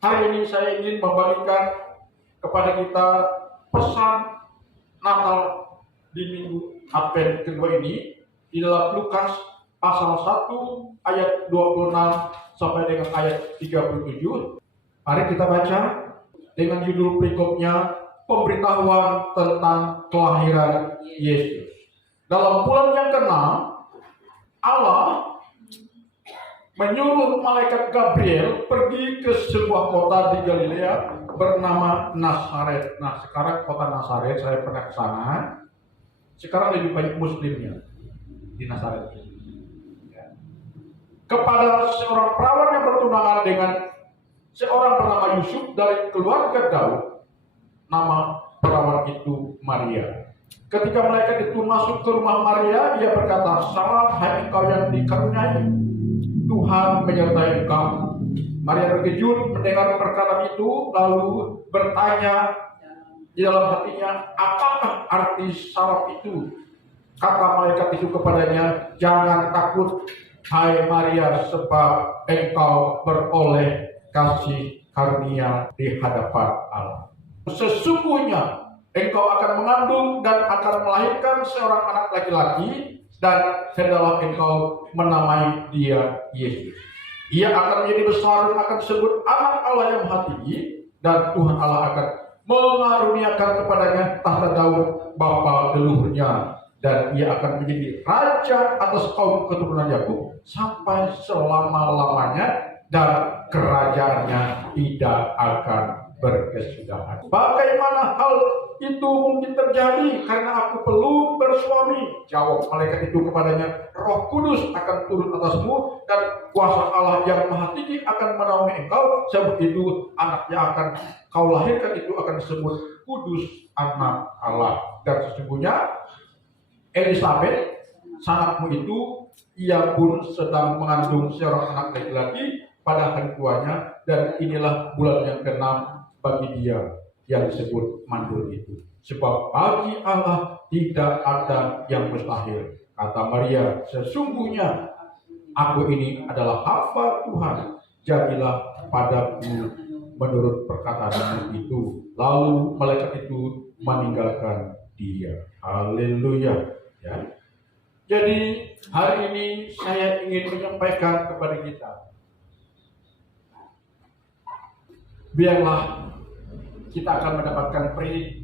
Hari ini saya ingin membagikan kepada kita pesan Natal di minggu Advent kedua ini di dalam Lukas pasal 1 ayat 26 sampai dengan ayat 37. Mari kita baca dengan judul berikutnya, pemberitahuan tentang kelahiran Yesus. Dalam bulan yang ke-6, Allah menyuruh malaikat Gabriel pergi ke sebuah kota di Galilea bernama Nazaret. Nah, sekarang kota Nazaret, saya pernah ke sana. Sekarang lebih banyak muslimnya di Nazaret. Kepada seorang perawan yang bertunangan dengan seorang bernama Yusuf dari keluarga Daud, nama perawan itu Maria. Ketika malaikat itu masuk ke rumah Maria, ia berkata, "Salam, hai engkau yang dikaruniai, Tuhan menyertai engkau." Maria terkejut mendengar perkataan itu, lalu bertanya di dalam hatinya, apakah arti salam itu? Kata malaikat itu kepadanya, "Jangan takut, hai Maria, sebab engkau beroleh kasih karunia di hadapan Allah. Sesungguhnya engkau akan mengandung dan akan melahirkan seorang anak laki-laki, dan hendaklah engkau menamai dia Yesus. Ia akan menjadi besar dan akan disebut anak Allah yang Maha Tinggi, dan Tuhan Allah akan mengaruniakan kepadanya tahta Daud bapa leluhurnya, dan ia akan menjadi raja atas kaum keturunan Yakub sampai selama-lamanya, dan kerajaannya tidak akan berkesudahan." Bagaimana hal itu mungkin terjadi karena aku belum bersuami? Jawab malaikat itu kepadanya, "Roh Kudus akan turun atasmu, dan kuasa Allah yang Maha Tinggi akan menaungi engkau. Sebab itu anak yang akan kau lahirkan itu akan disebut kudus, anak Allah. Dan sesungguhnya Elisabet, sangatmu itu, ia pun sedang mengandung seorang anak laki-laki pada hari tuanya, dan inilah bulan yang ke-6 bagi dia yang disebut mandul itu. Sebab bagi Allah tidak ada yang mustahil." Kata Maria, "Sesungguhnya aku ini adalah hamba Tuhan, jadilah padaku menurut perkataan itu." Lalu malaikat itu meninggalkan dia. Haleluya. Ya. Jadi hari ini saya ingin menyampaikan kepada kita, biarlah kita akan mendapatkan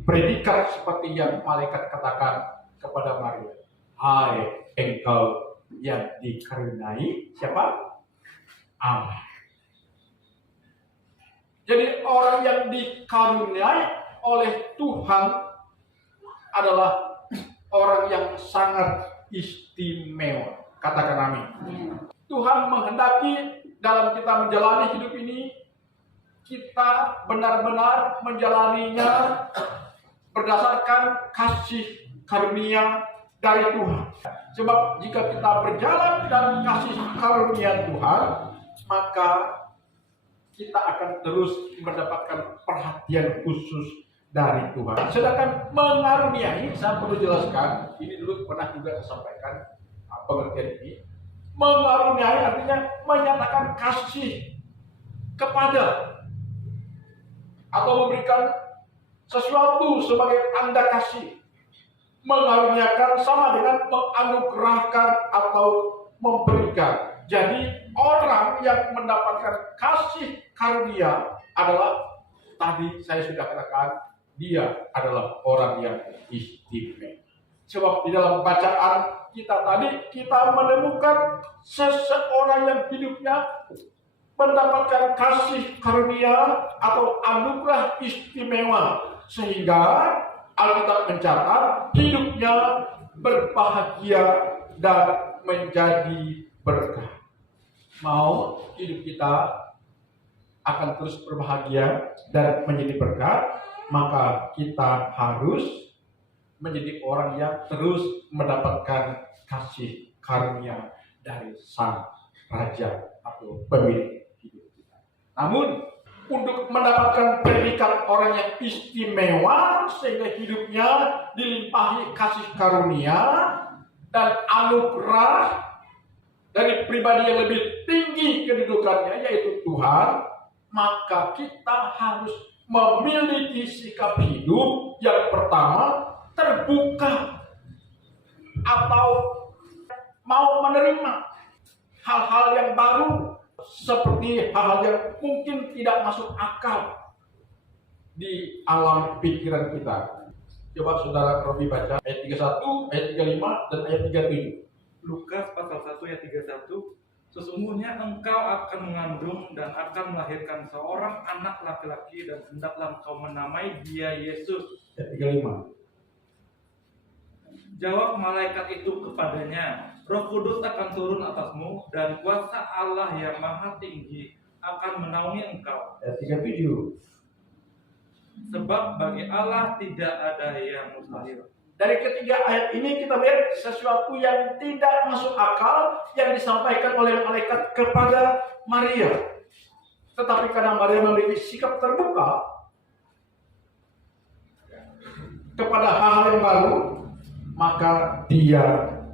predikat seperti yang malaikat katakan kepada Maria. "Hai engkau yang dikaruniai," siapa? Allah. Jadi orang yang dikaruniai oleh Tuhan adalah orang yang sangat istimewa. Katakan amin. Tuhan menghendaki dalam kita menjalani hidup ini, kita benar-benar menjalaninya berdasarkan kasih karunia dari Tuhan. Sebab jika kita berjalan dalam kasih karunia Tuhan, maka kita akan terus mendapatkan perhatian khusus dari Tuhan. Sedangkan mengaruniai, saya perlu jelaskan, ini dulu pernah juga saya sampaikan pengertian ini. Mengaruniai artinya menyatakan kasih kepada, atau memberikan sesuatu sebagai tanda kasih. Mengaruniakan sama dengan menganugerahkan atau memberikan. Jadi orang yang mendapatkan kasih karunia adalah, tadi saya sudah katakan, dia adalah orang yang istimewa. Sebab di dalam bacaan kita tadi, kita menemukan seseorang yang hidupnya mendapatkan kasih karunia atau anugerah istimewa, sehingga Alkitab mencatat hidupnya berbahagia dan menjadi berkah. Mau hidup kita akan terus berbahagia dan menjadi berkah, maka kita harus menjadi orang yang terus mendapatkan kasih karunia dari Sang Raja atau pemilik hidup kita. Namun untuk mendapatkan predikat orang yang istimewa sehingga hidupnya dilimpahi kasih karunia dan anugerah dari pribadi yang lebih tinggi kedudukannya, yaitu Tuhan, maka kita harus memiliki sikap hidup yang pertama terbuka atau mau menerima hal-hal yang baru, seperti hal-hal yang mungkin tidak masuk akal di alam pikiran kita. Coba saudara Robi baca ayat 31, ayat 35, dan ayat 37. Lukas pasal 1 ayat 31. Sesungguhnya engkau akan mengandung dan akan melahirkan seorang anak laki-laki, dan hendaklah engkau menamai dia Yesus. Ayat 35. Jawab malaikat itu kepadanya, Roh Kudus akan turun atasmu, dan kuasa Allah yang Maha Tinggi akan menaungi engkau. Ayat 37. Sebab bagi Allah tidak ada yang mustahil. Dari ketiga ayat ini kita lihat sesuatu yang tidak masuk akal yang disampaikan oleh malaikat kepada Maria. Tetapi karena Maria memiliki sikap terbuka kepada hal-hal yang baru, maka dia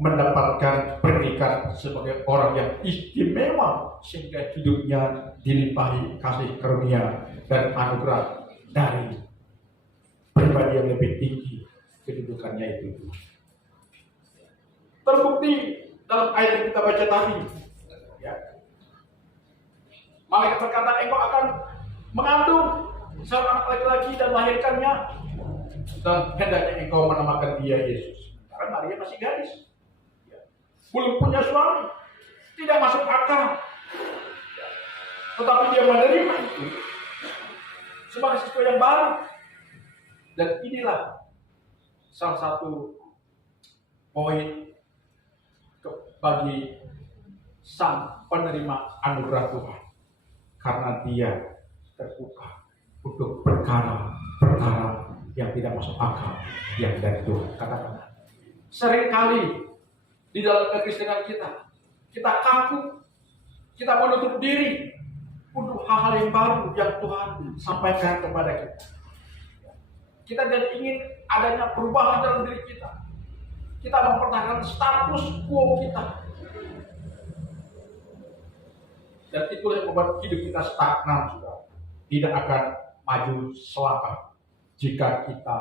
mendapatkan predikat sebagai orang yang istimewa, sehingga hidupnya dilimpahi kasih karunia dan anugerah dari pribadi yang lebih tinggi kedudukannya itu. Terbukti dalam ayat yang kita baca tadi, ya. Malaikat berkata, engkau akan mengandung seorang laki-laki dan melahirkannya, dan hendaknya engkau menamakan dia Yesus. Karena Maria masih gadis, ya, belum punya suami, tidak masuk akal, ya. Tetapi dia menerima itu sebagai sesuatu yang baru. Dan inilah salah satu poin bagi sang penerima anugerah Tuhan, karena dia terbuka untuk perkara-perkara yang tidak masuk akal yang dari Tuhan. Katakan, seringkali di dalam kekristenan kita kaku, kita menutup diri untuk hal-hal yang baru yang Tuhan sampaikan kepada kita. Kita tidak ingin adanya perubahan dalam diri kita. Kita mempertahankan status quo kita. Dan itulah yang membuat hidup kita stagnan, saudara. Tidak akan maju selangkah jika kita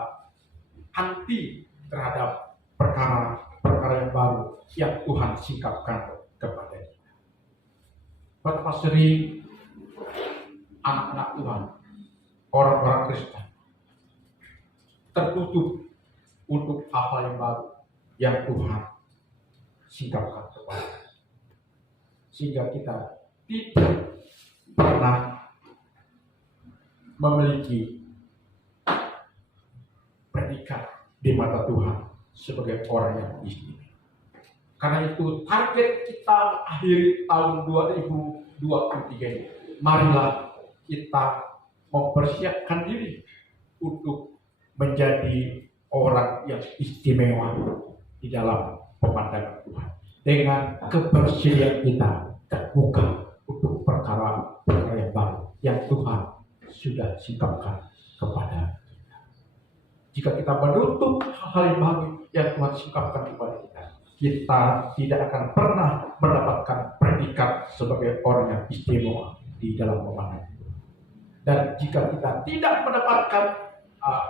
anti terhadap perkara-perkara yang baru yang Tuhan singkapkan kepada kita. Betapa sering anak-anak Tuhan, orang-orang Kristen, tertutup untuk hal-hal yang baru yang Tuhan singkapkan kepada kita. Sehingga kita tidak pernah memiliki predikat di mata Tuhan sebagai orang yang istimewa. Karena itu target kita akhir tahun 2023 ini, marilah kita mempersiapkan diri untuk menjadi orang yang istimewa di dalam pemandangan Tuhan. Dengan kebersediaan kita terbuka untuk perkara-perkara yang baru yang Tuhan sudah singkapkan kepada kita. Jika kita menutup hal-hal yang baru yang Tuhan singkapkan kepada kita, kita tidak akan pernah mendapatkan predikat sebagai orang yang istimewa di dalam pemandangan Tuhan. Dan jika kita tidak mendapatkan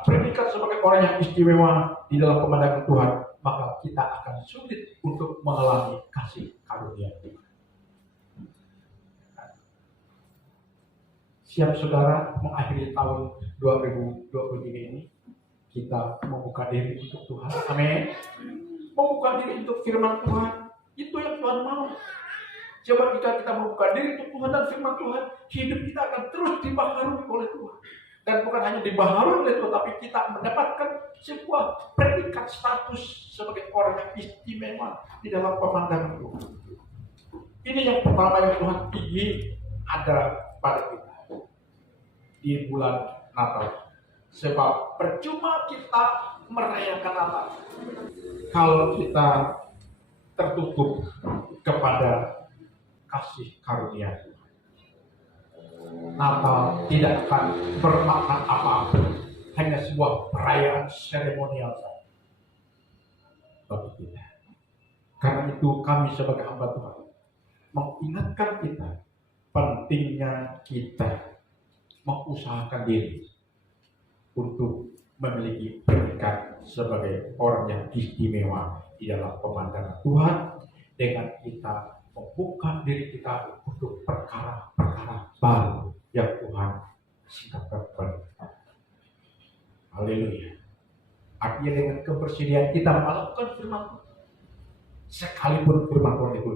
predikat sebagai orang yang istimewa di dalam pemandangan Tuhan, maka kita akan sulit untuk mengalami kasih karunia Tuhan. Siap saudara mengakhiri tahun 2023 ini, kita membuka diri untuk Tuhan. Amin. Membuka diri untuk firman Tuhan, itu yang Tuhan mau. Coba kita membuka diri untuk Tuhan dan firman Tuhan, hidup kita akan terus dibaharui oleh Tuhan. Dan bukan hanya dibaharui oleh Tuhan, tapi kita mendapatkan sebuah predikat status sebagai orang yang istimewa di dalam pemandangan Tuhan. Ini yang pertama yang Tuhan ingin ada pada kita di bulan Natal. Sebab percuma kita merayakan Natal kalau kita tertutup kepada kasih karunia Tuhan. Natal tidak akan bermakna apa-apa, hanya sebuah perayaan seremonial saja bagi kita. Karena itu kami sebagai hamba Tuhan mengingatkan kita pentingnya kita mengusahakan diri untuk memiliki predikat sebagai orang yang istimewa di dalam pemandangan Tuhan, dengan kita membuka diri kita untuk perkara-perkara baru yang Tuhan singkapkan kepada kita. Haleluya. Artinya dengan kebersediaan kita melakukan firman Tuhan, sekalipun firman Tuhan itu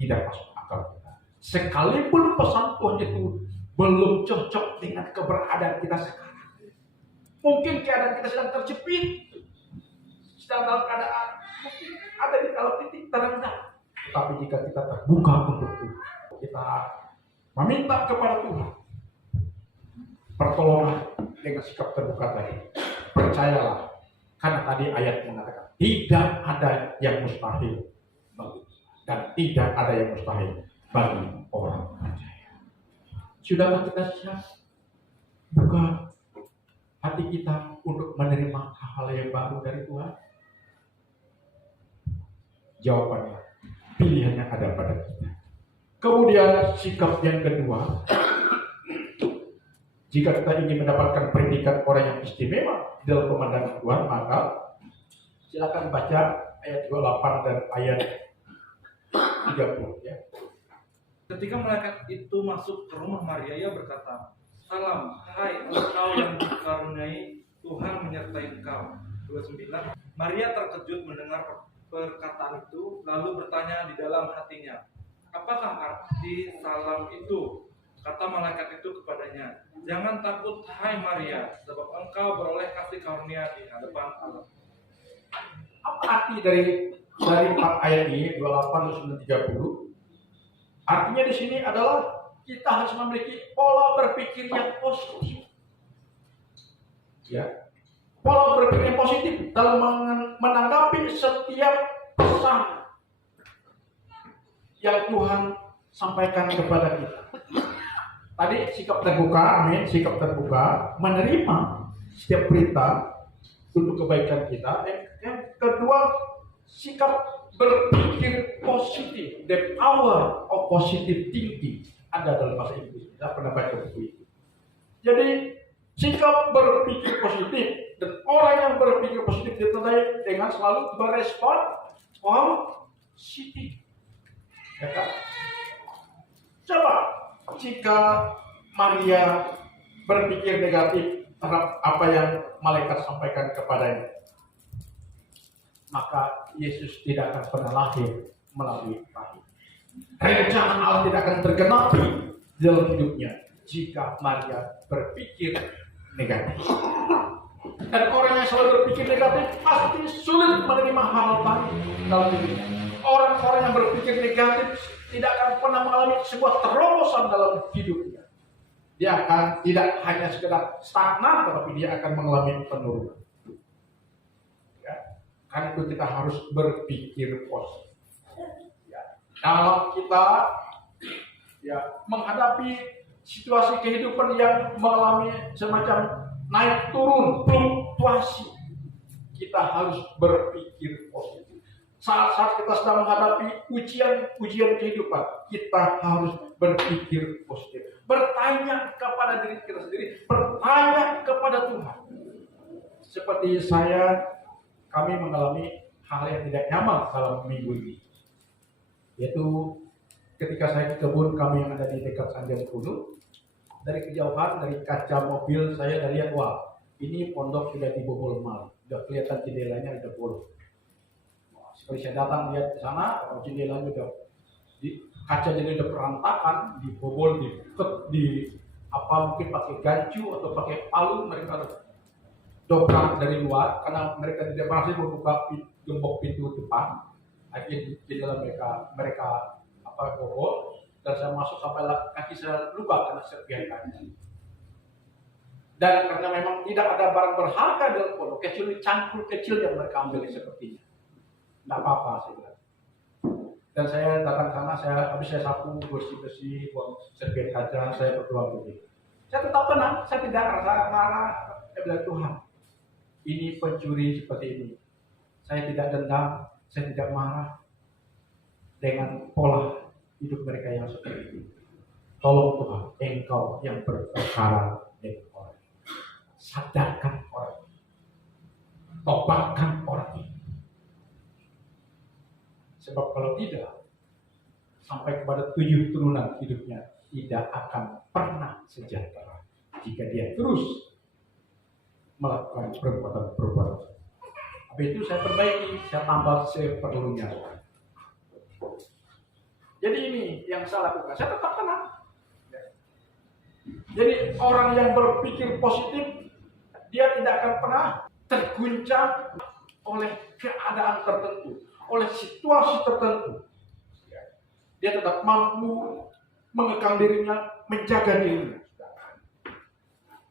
tidak masuk akal kita, sekalipun pesan Tuhan itu belum cocok dengan keberadaan kita sekarang. Mungkin keadaan kita sedang terjepit, sedang dalam keadaan mungkin ada di dalam titik terendah. Tapi jika kita terbuka untuk Tuhan, kita meminta kepada Tuhan pertolongan dengan sikap terbuka tadi, percayalah, karena tadi ayat mengatakan tidak ada yang mustahil bagi, dan tidak ada yang mustahil bagi orang percaya. Sudahkah kita siap buka hati kita untuk menerima hal yang baru dari Tuhan? Jawabannya, pilihannya ada pada kita. Kemudian sikap yang kedua, jika kita ingin mendapatkan predikat orang yang istimewa di dalam pemandangan Tuhan, maka silakan baca ayat 28 dan ayat 30 ya. Ketika malaikat itu masuk ke rumah Maria, ia berkata, "Salam, hai engkau yang dikaruniai, Tuhan menyertai engkau." 29. Maria terkejut mendengar perkataan itu, lalu bertanya di dalam hatinya, "Apakah arti salam itu?" Kata malaikat itu kepadanya, "Jangan takut, hai Maria, sebab engkau beroleh kasih karunia di hadapan Allah." Apa arti dari 4 ayat ini 28 dan 30? Artinya di sini adalah kita harus memiliki pola berpikir yang positif. Ya. Pola berpikir yang positif dalam menanggapi setiap pesan yang Tuhan sampaikan kepada kita. Tadi sikap terbuka, amin, sikap terbuka, menerima setiap berita untuk kebaikan kita. Yang kedua, sikap berpikir positif, the power of positive thinking. Ada dalam bahasa Inggris, saya pernah baca buku itu. Jadi sikap berpikir positif, dan orang yang berpikir positif ditandai dengan selalu berespon positif. Ya kan? Coba jika Maria berpikir negatif terhadap apa yang malaikat sampaikan kepadanya, maka Yesus tidak akan pernah lahir melalui rahim. Rencana Allah tidak akan tergenapi dalam hidupnya jika Maria berpikir negatif. Dan orang yang selalu berpikir negatif pasti sulit menerima hal baru dalam hidupnya. Orang-orang yang berpikir negatif tidak akan pernah mengalami sebuah terobosan dalam hidupnya. Dia akan tidak hanya sekedar stagnan, tetapi dia akan mengalami penurunan. Kan itu kita harus berpikir positif. Ya. Kalau kita menghadapi situasi kehidupan yang mengalami semacam naik turun, fluktuasi, kita harus berpikir positif. Saat-saat kita sedang menghadapi ujian kehidupan, kita harus berpikir positif. Bertanya kepada diri kita sendiri, bertanya kepada Tuhan. Seperti kami mengalami hal yang tidak nyaman dalam minggu ini, yaitu ketika saya di kebun kami yang ada di dekat Sanjang Kuno, dari kejauhan dari kaca mobil saya sudah lihat, wah ini pondok sudah dibobol mal, sudah kelihatan jendelanya sudah bolong. Seperti saya datang lihat ke sana, jendelanya sudah kaca jadi udah berantakan, dibobol, mungkin pakai gancu atau pakai palu, mereka dobrak dari luar karena mereka tidak berhasil membuka gembok pintu depan. Akhirnya di dalam mereka bobol, dan saya masuk sampai kaki saya luka karena serpihan kaca. Dan karena memang tidak ada barang berharga dalam pondok, kecuali cangkul kecil yang mereka ambil sepertinya. Tidak apa-apa sih. Dan saya datang sana, habis saya sapu, bersih-bersih, buang serpihan kaca, saya berdoa begitu. Saya tetap tenang, saya tidak rasa marah. Saya bilang, Tuhan, ini pencuri seperti ini. Saya tidak dendam, saya tidak marah dengan pola hidup mereka yang seperti itu. Tolong Tuhan, Engkau yang berperkara sadarkan orang ini, tobatkan orang ini. Sebab kalau tidak, sampai kepada 7 turunan hidupnya tidak akan pernah sejahtera jika dia terus melakukan perbuatan-perbuatan. Habis itu saya perbaiki, saya tambah seperlunya. Jadi ini yang saya lakukan, saya tetap tenang. Jadi orang yang berpikir positif, dia tidak akan pernah terguncang oleh keadaan tertentu, oleh situasi tertentu. Dia tetap mampu mengekang dirinya, menjaga dirinya.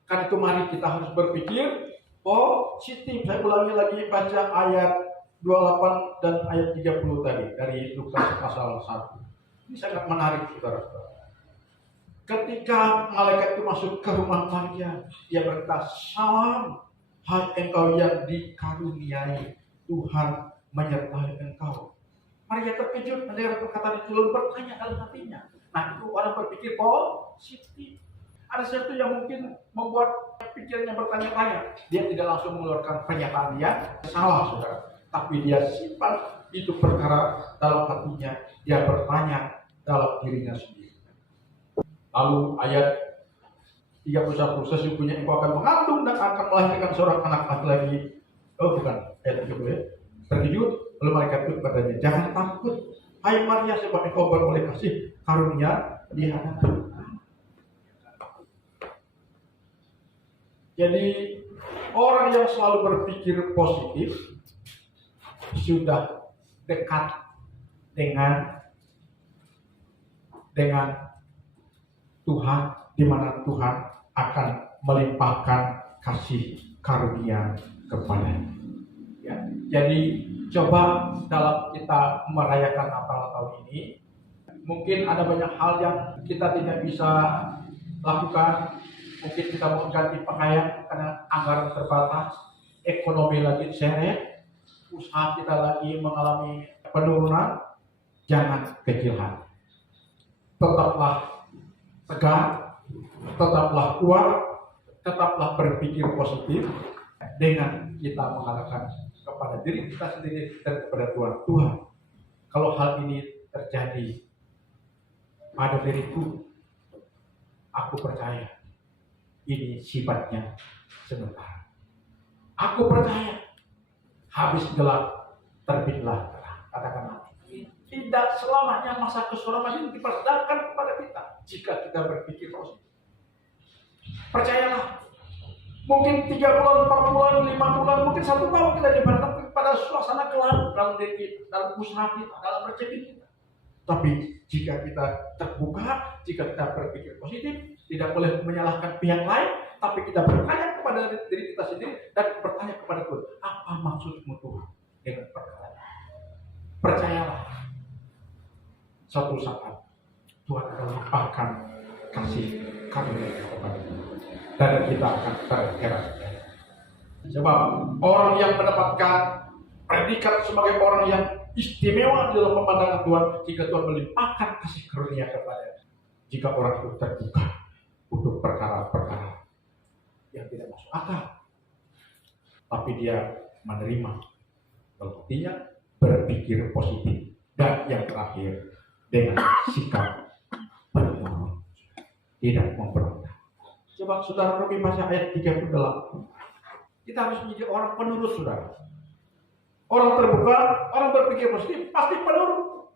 Karena itu mari kita harus berpikir positif. Saya ulangi lagi, baca ayat 28 dan ayat 30 tadi dari Lukas pasal 1. Ini sangat menarik, saudara-saudara. Ketika malaikat itu masuk ke rumah Maria, dia berkata, "Salam, hai engkau yang dikaruniai, Tuhan menyertai engkau." Maria terkejut mendengar perkataan itu, lalu bertanya dalam hatinya. Nah, itu orang berpikir positif. Ada sesuatu yang mungkin membuat pikirannya bertanya-tanya. Dia tidak langsung mengeluarkan pernyataan yang salah, saudara. Tapi dia simpan itu perkara dalam hatinya. Dia bertanya dalam dirinya sendiri. Lalu ayat 31, "Sesungguhnya engkau akan mengandung dan akan melahirkan seorang anak laki-laki." Oh bukan, ayat 30 ya. Terkejut, lalu malaikat itu kepadanya, "Jangan takut, hai Maria, sebab engkau beroleh kasih karunia di hadapan." Jadi orang yang selalu berpikir positif sudah dekat dengan Tuhan, di mana Tuhan akan melimpahkan kasih karunia kepadanya. Ya. Jadi coba dalam kita merayakan Natal tahun ini, mungkin ada banyak hal yang kita tidak bisa lakukan. Mungkin kita mau ganti pakaian karena anggaran terbatas, ekonomi lagi seret, usaha kita lagi mengalami penurunan. Jangan kecil hati. Tetaplah tegar, tetaplah kuat, tetaplah berpikir positif dengan kita mengharapkan kepada diri kita sendiri dan kepada Tuhan. Tuhan, kalau hal ini terjadi pada diriku, aku percaya ini sifatnya sementara. Aku percaya habis gelap terbitlah terang. Katakanlah, tidak selamanya masa kesulaman ini dipersedangkan kepada kita jika kita berpikir positif. Percayalah, mungkin 3 bulan, 4 bulan, 5 bulan, mungkin 1 tahun kita dihadapkan pada suasana kelam dalam diri kita, dalam usaha kita, dalam rezeki kita. Tapi jika kita terbuka, jika kita berpikir positif, tidak boleh menyalahkan pihak lain, tapi kita bertanya kepada diri kita sendiri dan bertanya kepada Tuhan, apa maksudmu Tuhan dengan perkara ini? Percayalah, suatu saat Tuhan akan melimpahkan kasih karunia kepada kita dan kita akan terheran-heran. Sebab orang yang mendapatkan predikat sebagai orang yang istimewa dalam pemandangan Tuhan jika Tuhan melimpahkan kasih karunia kepadanya. Jika orang itu terbuka untuk perkara-perkara yang tidak masuk akal, tapi dia menerima, artinya berpikir positif, dan yang terakhir dengan sikap penurut, tidak memberontak. Coba saudara lebih baca ayat 38. Kita harus menjadi orang penurut, saudara. Orang terbuka, orang berpikir positif, pasti penurut.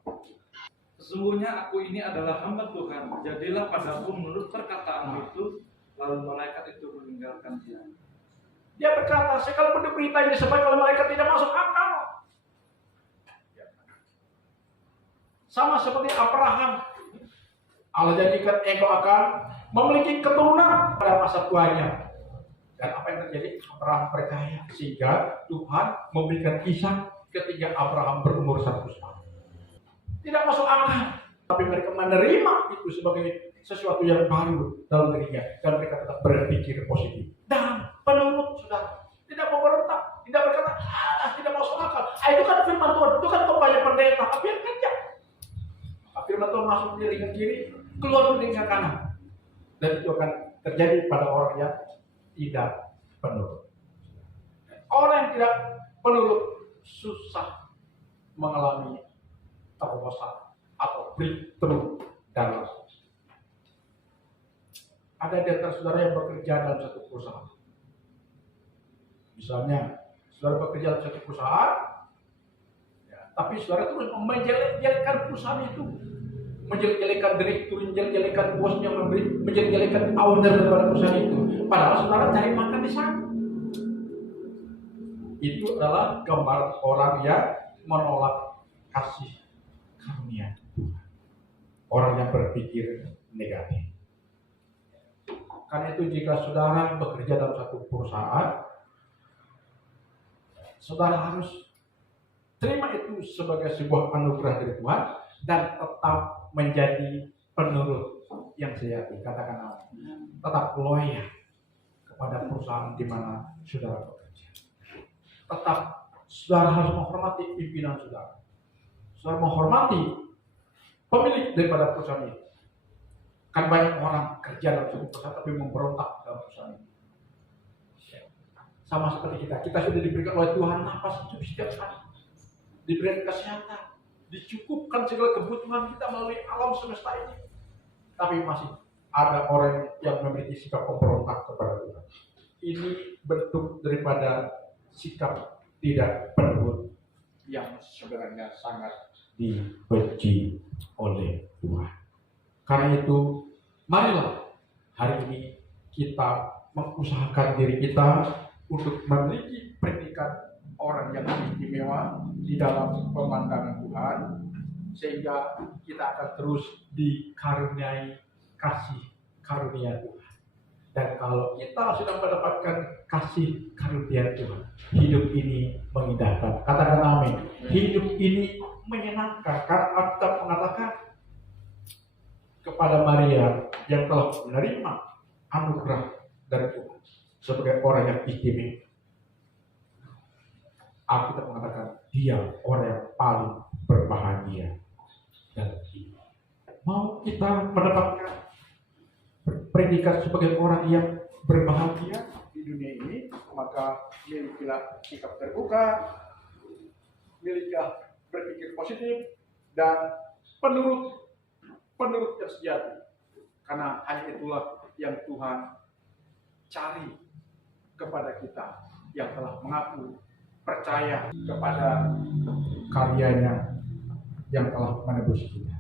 Sesungguhnya aku ini adalah hamba Tuhan, jadilah padaku menurut perkataan itu. Lalu malaikat itu meninggalkan dia. Dia berkata, sekalipun berita ini sebagai malaikat tidak masuk akal. Sama seperti Abraham, Allah jadikan engkau akan memiliki keturunan pada masa tuanya. Dan apa yang terjadi? Abraham percaya sehingga Tuhan memberikan Ishak ketika Abraham berumur 100 tahun. Tidak masuk akal, tapi mereka menerima itu sebagai sesuatu yang baru dalam dirinya dan mereka tetap berpikir positif dan penurut, saudara. Tidak memberontak, tidak berkata tidak masuk akal. Itu kan firman Tuhan, itu kan kepala pendeta, biarkan aja. Firman Tuhan masuk di ringan kiri, keluar di ringan kanan, dan itu akan terjadi pada orang yang tidak penurut. Orang yang tidak penurut susah mengalami terobosan atau breakthrough dalam. Ada di antara saudara yang bekerja dalam satu perusahaan. Misalnya, saudara bekerja dalam satu perusahaan, ya, tapi saudara terus menjelek-jelekan perusahaan itu, menjelek-jelekan direktur, menjelek-jelekan bosnya, menjelek-jelekan owner daripada perusahaan itu. Padahal saudara cari makan di sana. Itu adalah gambaran orang yang menolak kasih karunia Tuhan. Orang yang berpikir negatif. Karena itu jika saudara bekerja dalam satu perusahaan, saudara harus terima itu sebagai sebuah anugerah dari Tuhan dan tetap menjadi penurut yang sejati. Katakan amin. Tetap loyal kepada perusahaan di mana saudara bekerja. Tetap saudara harus menghormati pimpinan saudara. Saudara menghormati pemilik daripada perusahaan itu. Kan banyak orang kerja dalam suatu perusahaan tapi memberontak dalam perusahaan itu. Sama seperti kita sudah diberikan oleh Tuhan nafas hidup setiap hari, diberikan kesehatan, dicukupkan segala kebutuhan kita melalui alam semesta ini. Tapi masih ada orang yang memiliki sikap pemberontak kepada Tuhan. Ini bentuk daripada sikap tidak penurut yang sebenarnya sangat dibenci oleh Tuhan. Karena itu, marilah hari ini kita mengusahakan diri kita untuk memiliki predikat orang yang istimewa di dalam pemandangan Tuhan, sehingga kita akan terus dikaruniai kasih karunia Tuhan. Dan kalau kita sudah mendapatkan kasih karunia Tuhan, hidup ini mengindahkan. Katakan amin. Hidup ini menyenangkan karena Alkitab mengatakan kepada Maria yang telah menerima anugerah dari Tuhan sebagai orang yang istimewa. Alkitab mengatakan dia orang yang paling berbahagia dalam hidup. Mau kita mendapatkan predikat sebagai orang yang berbahagia di dunia ini, maka milikilah sikap terbuka, milikilah berpikir positif dan penurut yang sejati. Karena hanya itulah yang Tuhan cari kepada kita yang telah mengaku percaya kepada karyanya yang telah menebus kita.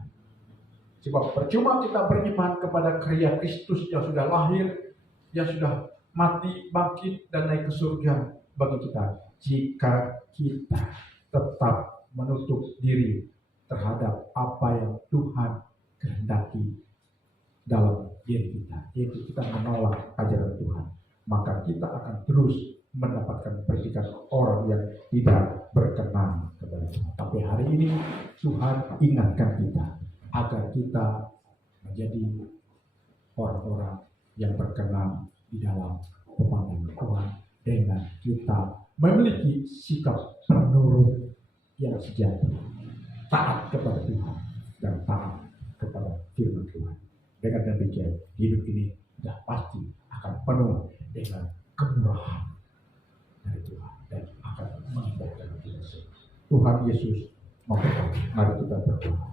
Sebab percuma kita beriman kepada karya Kristus yang sudah lahir, yang sudah mati, bangkit, dan naik ke surga bagi kita, jika kita tetap menutup diri terhadap apa yang Tuhan kehendaki dalam diri kita, yaitu kita menolak ajaran Tuhan, maka kita akan terus mendapatkan predikat orang yang tidak berkenan kepada Tuhan. Tapi hari ini Tuhan ingatkan kita agar kita menjadi orang-orang yang berkenan di dalam pemandangan Tuhan dengan kita memiliki sikap penurut yang sejati, taat kepada Tuhan dan taat kepada firman Tuhan. Dengan demikian hidup ini sudah pasti akan penuh dengan kemurahan dari Tuhan dan akan mengindahkan kita semua. Tuhan Yesus memberkati. Mari kita berdoa.